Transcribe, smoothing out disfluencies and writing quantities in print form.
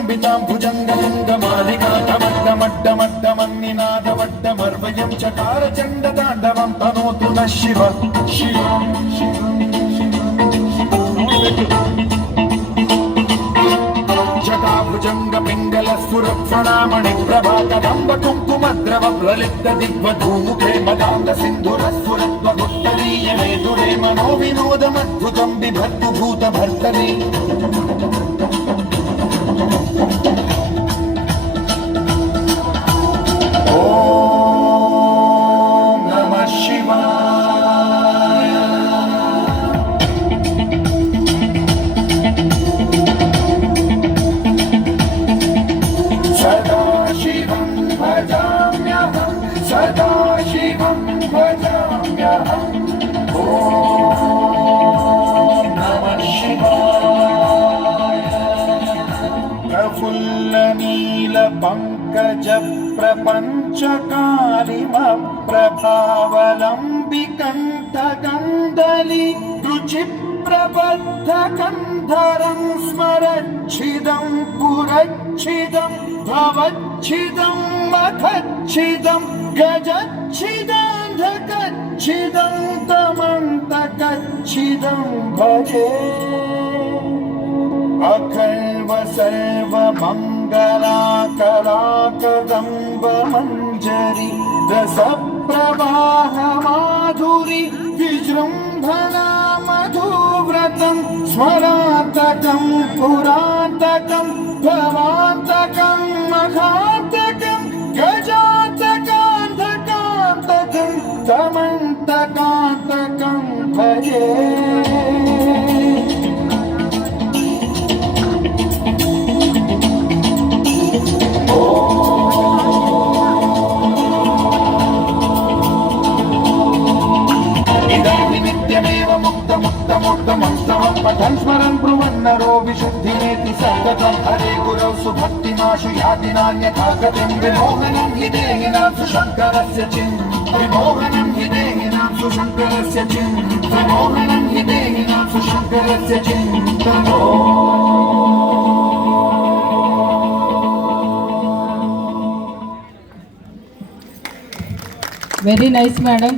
स्तम्भितां भुजङ्गलिङ्गमालिकाटमड्डमड्डमड्डमन्निनादवड्डमर्वयं चकार चण्डताण्डवं तनोतु नः शिव शिवं जटाभुजङ्गपिङ्गलस्फुरत्फणामणि प्रभातदम्ब कुङ्कुमद्रवं ललितदिग्वधूमुखे मदान्दसिन्धुरस्फुरत्वगुत्तरीयमेतुरे मनोविनोदमद्भुतं बिभर्तु भूतभर्तरि पंकज प्रपञ्चकालिमप्रभावलम्बिकण्ठगन्धलि रुचिप्रबद्धकन्धरं स्मरच्छिदं पुरच्छिदं भवच्छिदं मखच्छिदं गजच्छिदान्धकच्छिदं तमन्तकच्छिदं भजे अखल्व सर्वमङ्गलाकलाकदम्ब मञ्जरी रसप्रवाह माधुरी विजृम्भणा मधुव्रतं स्मरान्तकं पुरान्तकं भवान्तकं मघान्तकं गजान्तकान्तकान्तकं तमन्तकान्तकं भजे पठन् स्मरन् ब्रुवन्नरो विशुद्धिमेति सद्गतं हरे गुरौ सुभक्तिमाशु याति नान्यथा गतिं विमोहनं हि देहिनां सुशङ्करस्य चिन् विमोहनं हि देहिनां सुशङ्करस्य चिन् विमोहनं हि देहिनां सुशङ्करस्य चिन्तनो वेरी नाइस मैडम।